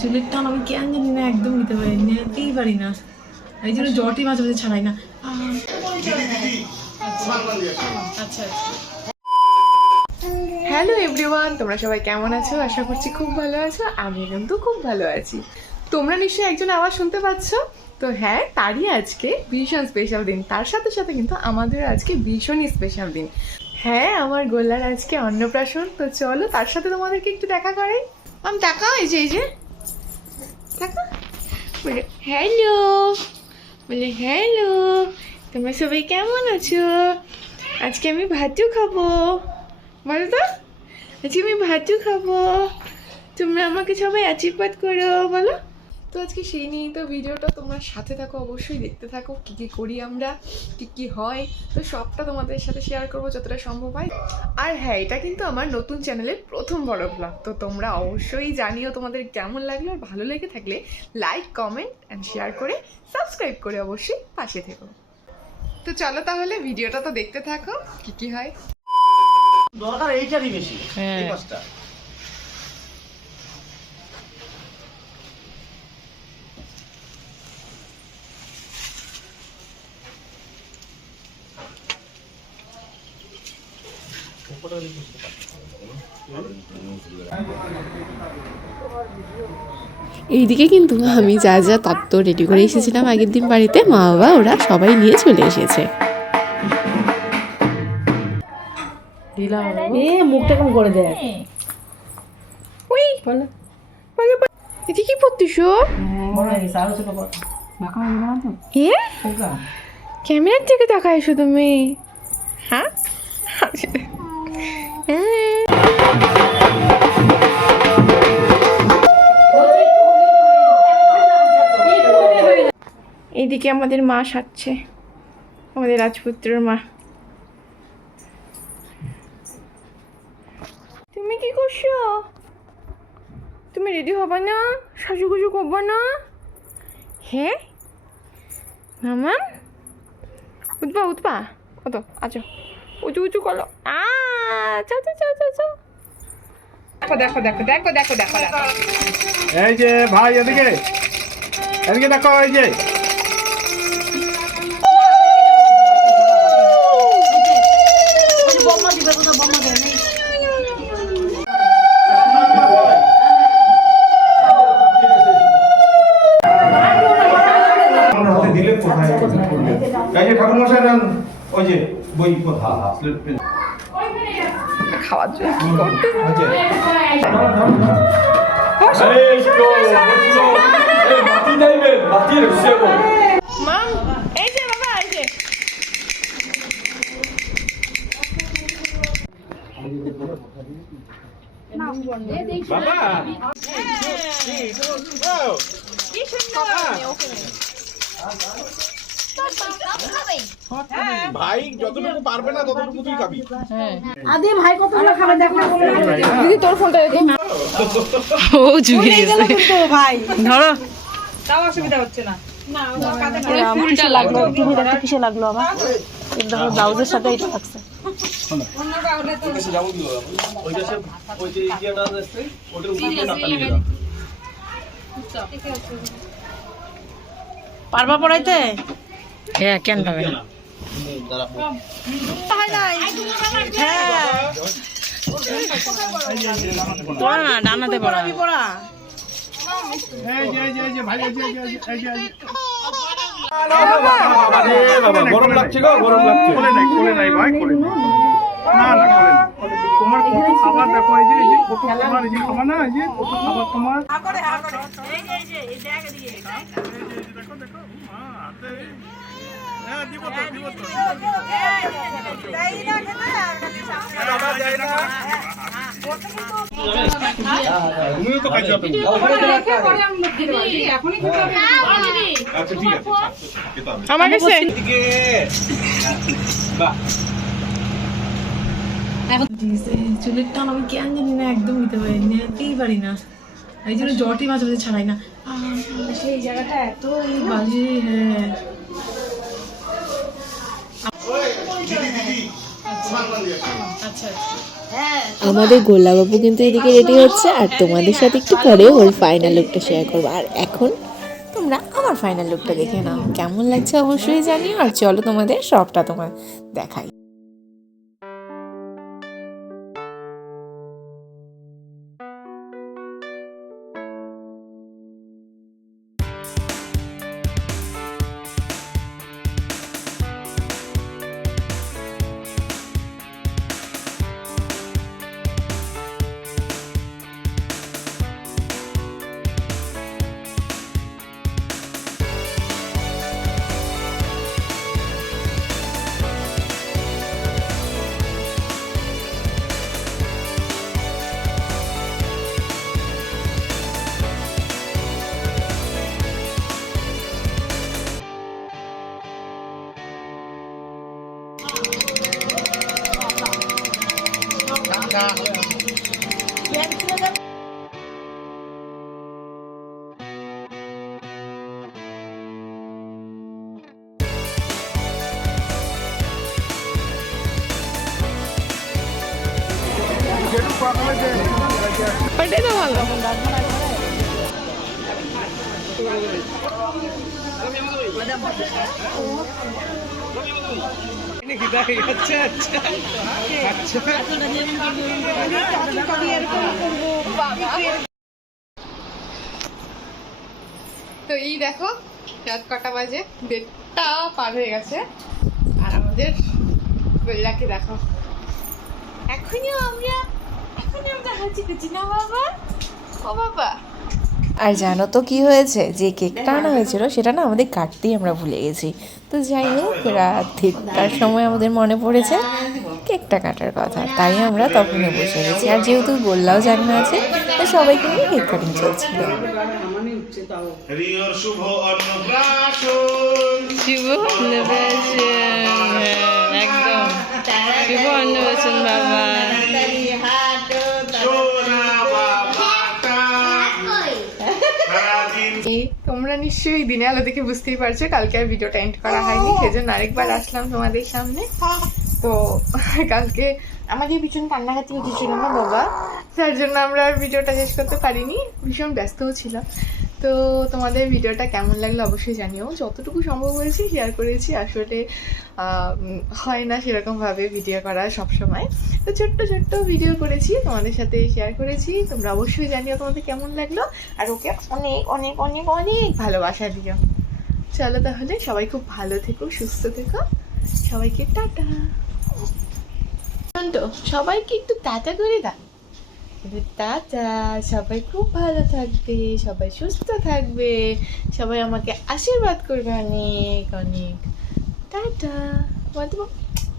চুলের টান আমি কেন জানি না, একদম নিতে পারি, নিতেই পারি না, এই জন্য জ্বরটি মাঝে মাঝে ছাড়াই না। আচ্ছা, হ্যালো এভরিওয়ান, তোমরা সবাই কেমন আছো? আশা করছি খুব ভালো আছো। আমি কিন্তু খুব ভালো আছি। তোমরা নিশ্চয়ই একজন আওয়াজ শুনতে পাচ্ছ। তো হ্যাঁ, তারই আজকে ভীষণ স্পেশাল দিন। তার সাথে সাথে কিন্তু আমাদের আজকে ভীষণই স্পেশাল দিন। হ্যাঁ, আমার গোল্লার আজকে অন্নপ্রাশন। তো চলো তার সাথে তোমাদেরকে একটু দেখা করাই। আমি তাকাও, এই যে তাকা, বলে হ্যালো, বলে হ্যালো, তোমরা সবাই কেমন আছো? আজকে আমি ভাতও খাবো, বলো তো, আজকে আমি ভাতও খাবো, তোমরা আমাকে সবাই আশীর্বাদ করো, বলো। তো আজকে সেই নিয়েই তো ভিডিওটা, তোমরা সাথে থাকো, অবশ্যই দেখতে থাকো কী কী করি আমরা, কী কী হয়। তো সবটা তোমাদের সাথে শেয়ার করবো যতটা সম্ভব হয়। আর হ্যাঁ, এটা কিন্তু আমার নতুন চ্যানেলের প্রথম বড় ব্লগ। তো তোমরা অবশ্যই জানিও তোমাদের কেমন লাগলো, আর ভালো লেগে থাকলে লাইক, কমেন্ট অ্যান্ড শেয়ার করে সাবস্ক্রাইব করে অবশ্যই পাশে থেকো। তো চলো তাহলে ভিডিওটা তো দেখতে থাকো কী কী হয়। দরকার এইটারই বেশি, এই মাছটা। এইদিকে কিন্তু আমি যা যা তত্ত্ব রেডি করে এসেছিলাম আগের দিন বাড়িতে, মা বাবা ওরা সবাই নিয়ে চলে এসেছে। মুখটা কেমন করে দেয়, ওই বলো বলো, এটি কি পড়তিস? ক্যামেরার থেকে তাকায় এসো তুমি? হ্যাঁ, এইদিকে আমাদের মা সাজছে, আমাদের রাজপুত্রের মা। তুমি কি করছো? তুমি রেডি হবা না? সাজুগুজু করবো না? হ্যাঁ মামা, উঠবা উঠবা, কত আচ্ছা, উঁচু উঁচু করো। চাও চাও চাও চাও চাও, দেখো দেখো দেখো দেখো দেখো দেখো। এই যে ভাই, এদিকে এদিকে দেখো, এই যে দিলে কোথায় এই যে ঠাকুর মশাই নেন, ওই যে বই কোথা খাওয়ার জন্য কি করতে মাম, এই যে বাবা, এই যে কি সুন্দর। ওকে ভাই যতটুকু পারবে না ততটুকু তুই খাবি। আদি ভাই কতগুলো খাবে দেখো। দিদি তোর ফোনটা দেখো। ও জুড়ে গেছে তো ভাই ধরো, তাও অসুবিধা হচ্ছে না। কিসে লাগলো, তুমি দেখো কিসে লাগলো আমার, দেখো ব্লাউজের সাথে এটা থাকছে। পারবা পড়াইতে? হ্যাঁ, কেন পাবে না? পড়া না, ডানাতে পড়া। গরম লাগছে গো, গরম লাগছে। কোলে নাই ভাই, কোলে নাই। না না, কোলে নাই। তোমার কত খাবার দেখো, এই যে কত খাবার, এই যে খাবার না, এই যে কত খাবার তোমার। দেখো দেখো, মা হাতে। হ্যাঁ, দিব তো, দিব তো। তুমিও তো খাইছো। আচ্ছা ঠিক আছে, আমার কাছে চুলের টান আমি কেন জানি না, একদম নিতে পারি, নিতেই পারি না, এই জন্য জ্বরটি মাঝে মাঝে ছাড়াই না। সেই জায়গাটা এত বাজে। হ্যাঁ আচ্ছা আমাদের গোল্লাবাবু কিন্তু এদিকে রেডি হচ্ছে, আর তোমাদের সাথে একটু পরে ওর ফাইনাল লুকটা শেয়ার করবো। আর এখন তোমরা আমার ফাইনাল লুকটা দেখে নাও, কেমন লাগছে অবশ্যই জানিও। আর চলো তোমাদের সবটা তোমার দেখাই। ওটাই তো ভালো। তো এই দেখো রাত কটা বাজে, 1:30 পার হয়ে গেছে। আর আমাদের গোল্লাকে দেখো, এখনই আমরা হাঁচি খুঁজি না বাবা, ও বাবা। আর জানো তো কি হয়েছে, যে কেকটা আনা হয়েছিল সেটা না আমাদের কাটতেই আমরা ভুলে গেছি। তো যাই হোক, রাত 1:30টার সময় আমাদের মনে পড়েছে কেকটা কাটার কথা, তাই আমরা তখনই বসে গেছি। আর যেহেতু গোল্লাও জানা আছে, তো সবাইকে নিয়ে কেক কাটিং চলছিল। রিওর শুভ অন্নপ্রাশন, শুভ অন্নপ্রাশন, একদম শুভ অন্নপ্রাশন বাবা। সোনা বাবাটা সারাদিন। তোমরা নিশ্চয়ই দিনে আলো দেখে বুঝতেই পারছো কালকে আর ভিডিওটা এন্ড করা হয়নি, সেজন্য আরেকবার আসলাম তোমাদের সামনে। তো কালকে আমাদের ভীষণ কান্নাকাটি হচ্ছিল না বাবা, তার জন্য আমরা আর ভিডিওটা শেষ করতে পারিনি, ভীষণ ব্যস্তও ছিলাম। তো তোমাদের ভিডিওটা কেমন লাগলো অবশ্যই জানিও। যতটুকু সম্ভব হয়েছে শেয়ার করেছি, আসলে হয় না সেরকমভাবে ভিডিও করা সবসময়। তো ছোট্ট ছোট্ট ভিডিও করেছি, তোমাদের সাথে শেয়ার করেছি। তোমরা অবশ্যই জানিও তোমাদের কেমন লাগলো, আর ওকে অনেক অনেক অনেক অনেক ভালোবাসা দিও। চলো তাহলে, সবাই খুব ভালো থেকো, সুস্থ থেকো, সবাইকে টাটা। তো সবাইকে একটু টাটা করে দাও, টাটা। সবাই খুব ভালো থাকবে, সবাই সুস্থ থাকবে, সবাই আমাকে আশীর্বাদ করবে অনেক অনেক। টাটা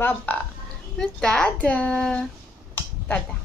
বাবা, টাটা টাটা।